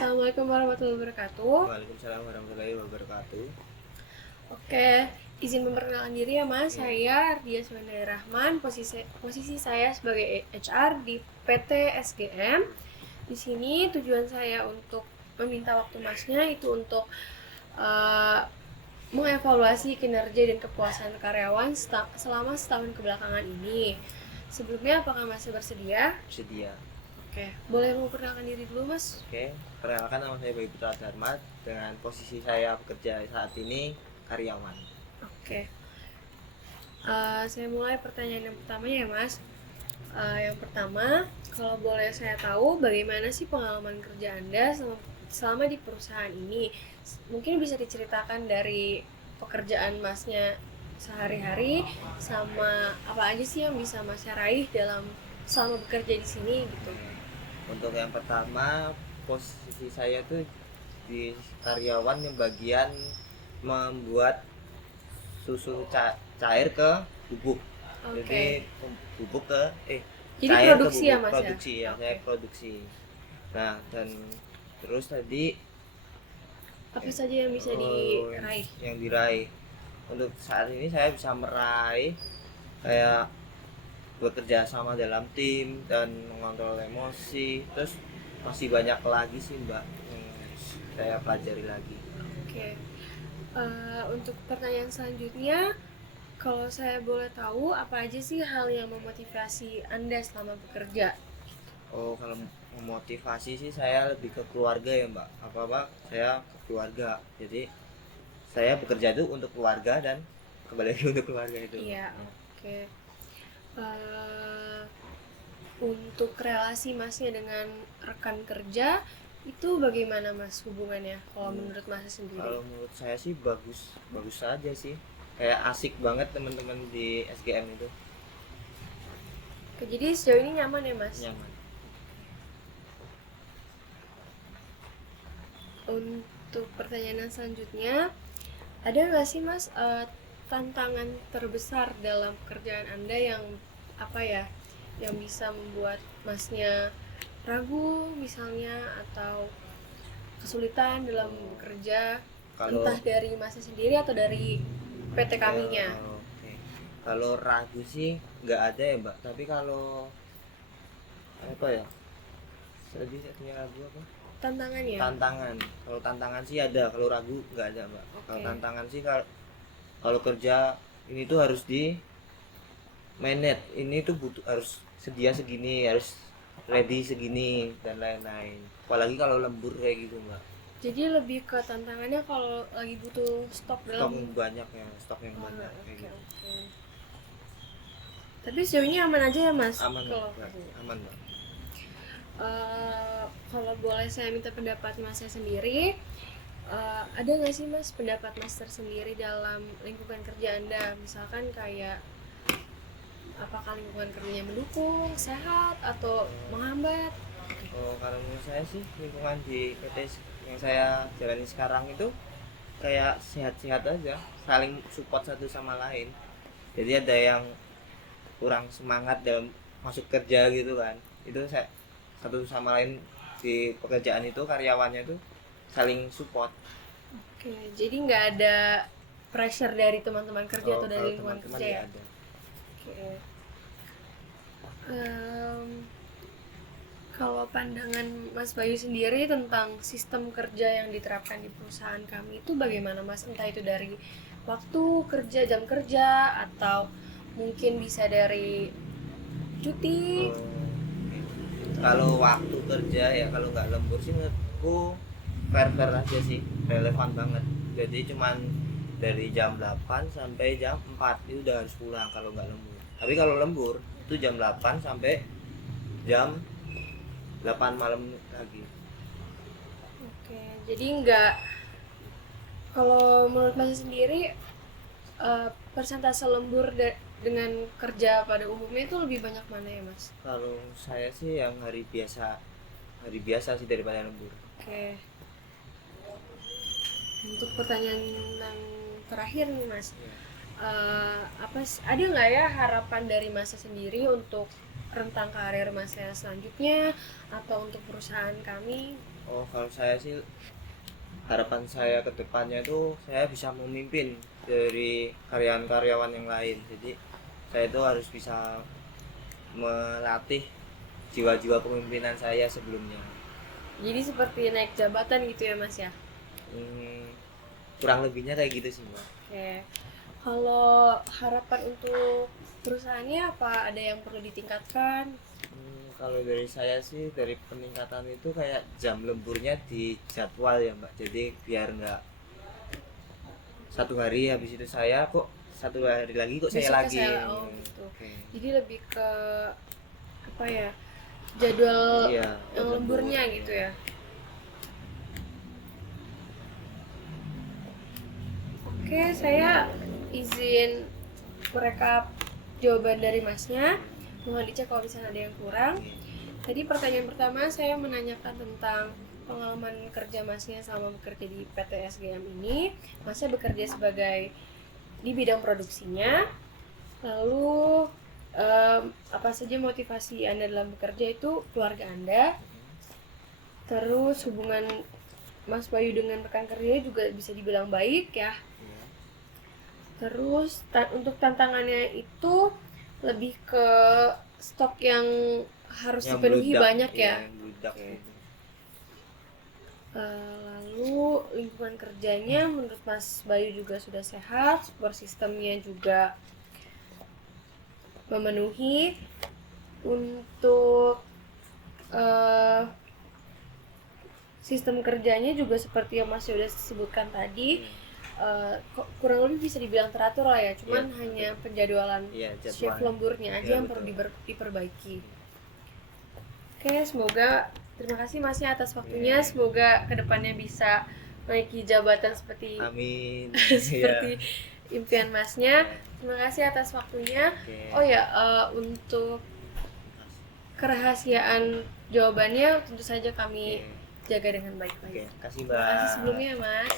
Assalamualaikum warahmatullahi wabarakatuh. Waalaikumsalam warahmatullahi wabarakatuh. Oke, izin memperkenalkan diri ya Mas. Iya. Saya Ardia Rahman. Posisi saya sebagai HR di PT SGM. Di sini tujuan saya untuk meminta waktu Masnya itu untuk uh, mengevaluasi kinerja dan kepuasan karyawan selama setahun kebelakangan ini. Sebelumnya apakah Masnya bersedia? Bersedia. Oke, boleh memperkenalkan diri dulu Mas? Oke, perkenalkan nama saya Bayu Putra Dharma. Dengan posisi saya bekerja saat ini karyawan. Oke. Saya mulai pertanyaan yang pertama ya Mas. Yang pertama, kalau boleh saya tahu bagaimana sih pengalaman kerja Anda selama di perusahaan ini? Mungkin bisa diceritakan dari pekerjaan Masnya sehari-hari sama apa aja sih yang bisa Masnya raih selama bekerja di sini gitu. Untuk yang pertama, posisi saya tuh di karyawan yang bagian membuat susu cair ke bubuk. Jadi bubuk ke Jadi cair produksi ke bubuk, ya Mas produksi ya, saya produksi. Nah, dan terus tadi apa saja yang bisa diraih? Yang diraih untuk saat ini saya bisa meraih kayak bekerja sama dalam tim dan mengontrol emosi, terus masih banyak lagi sih Mbak yang saya pelajari lagi. Oke. Untuk pertanyaan selanjutnya, kalau saya boleh tahu apa aja sih hal yang memotivasi Anda selama bekerja? Oh, kalau memotivasi sih saya lebih ke keluarga ya Mbak. Apa saya ke keluarga, jadi saya bekerja itu untuk keluarga dan kembali lagi untuk keluarga itu. Iya, oke. Untuk relasi Masnya dengan rekan kerja itu bagaimana Mas hubungannya kalau menurut Mas sendiri? Kalau menurut saya sih bagus saja sih, kayak asik banget teman-teman di SGM itu. Oke, jadi sejauh ini nyaman ya Mas? Nyaman. Untuk pertanyaan selanjutnya, ada nggak sih Mas tantangan terbesar dalam pekerjaan Anda yang yang bisa membuat Masnya ragu misalnya atau kesulitan dalam bekerja, entah dari Masnya sendiri atau dari PT kaminya? Kalau ragu sih nggak ada ya Mbak, tapi kalau apa ya, satunya ragu apa? Tantangan ya? Kalau tantangan sih ada, kalau ragu nggak ada Mbak. Kalau tantangan sih kalau kerja ini tuh harus di manage, ini tuh harus sedia segini, harus ready segini dan lain-lain. Apalagi kalau lembur kayak gitu Mbak. Jadi lebih ke tantangannya kalau lagi butuh stok yang banyak ya, stok yang banyak kayak gitu. Tapi sejauh ini aman aja ya Mas? Aman Mbak. Kalau boleh saya minta pendapat Mas sendiri, ada nggak sih Mas pendapat Mas tersendiri dalam lingkungan kerja Anda? Misalkan kayak apakah lingkungan kerjanya mendukung, sehat, atau menghambat? Kalau menurut saya sih lingkungan di PT yang saya jalani sekarang itu kayak sehat-sehat aja, saling support satu sama lain. Jadi ada yang kurang semangat dalam masuk kerja gitu kan, itu saya satu sama lain di pekerjaan itu, karyawannya itu saling support. Oke, jadi nggak ada pressure dari teman-teman kerja atau dari lingkungan kerja ya? Ada. Oke. Kalau pandangan Mas Bayu sendiri tentang sistem kerja yang diterapkan di perusahaan kami itu bagaimana Mas? Entah itu dari waktu kerja, jam kerja, atau mungkin bisa dari cuti? Kalau waktu kerja ya, kalau nggak lembur sih menurutku fair aja sih, relevan banget. Jadi cuman dari jam 8 sampai jam 4 itu udah harus pulang kalau nggak lembur. Tapi kalau lembur itu jam 8 sampai jam 8 malam lagi. Oke, jadi nggak, kalau menurut Mas sendiri persentase lembur dengan kerja pada umumnya itu lebih banyak mana ya Mas? Kalau saya sih yang hari biasa sih daripada lembur. Oke. Untuk pertanyaan yang terakhir nih Mas, ada nggak ya harapan dari Mas sendiri untuk rentang karir Mas selanjutnya atau untuk perusahaan kami? Oh, kalau saya sih harapan saya ke depannya itu saya bisa memimpin dari karyawan-karyawan yang lain. Jadi saya itu harus bisa melatih jiwa-jiwa kepemimpinan saya sebelumnya. Jadi seperti naik jabatan gitu ya Mas ya? Hmm, kurang lebihnya kayak gitu sih, Mbak. Oke. Kalau harapan untuk perusahaannya apa ada yang perlu ditingkatkan? Kalau dari saya sih dari peningkatan itu kayak jam lemburnya di jadwal ya, Mbak. Jadi biar nggak satu hari habis itu saya kok, satu hari lagi kok saya Besoknya lagi. saya oh gitu. Oke. Jadi lebih ke apa ya? Jadwal Iya, yang lembur. lemburnya gitu ya. Oke, saya izin merekap jawaban dari Masnya. Mohon dicek kalau misalnya ada yang kurang. Oke. Tadi pertanyaan pertama saya menanyakan tentang pengalaman kerja Masnya selama bekerja di PT SGM ini. Masnya bekerja sebagai di bidang produksinya. Lalu apa saja motivasi Anda dalam bekerja itu keluarga Anda. Terus hubungan Mas Bayu dengan rekan kerjanya juga bisa dibilang baik ya. Iya. Terus untuk tantangannya itu lebih ke stok yang harus Yang dipenuhi bludak, banyak iya, ya. yang bludak ya itu. Lalu lingkungan kerjanya menurut Mas Bayu juga sudah sehat, support sistemnya juga memenuhi. Untuk eh, sistem kerjanya juga seperti yang Mas sudah sebutkan tadi, kurang lebih bisa dibilang teratur lah ya, cuman Iya, hanya penjadwalan Iya, shift jadwal. lemburnya aja Iya, yang betul. perlu diperbaiki. Oke, semoga terima kasih Masnya atas waktunya. Iya. Semoga kedepannya bisa naiki jabatan seperti Amin. seperti Iya. impian Masnya. Iya. Terima kasih atas waktunya. Oke. Oh ya, untuk kerahasiaan jawabannya tentu saja kami Oke. jaga dengan Oke, baik-baik. kasih Terima kasih Mbak. sebelumnya, Mas.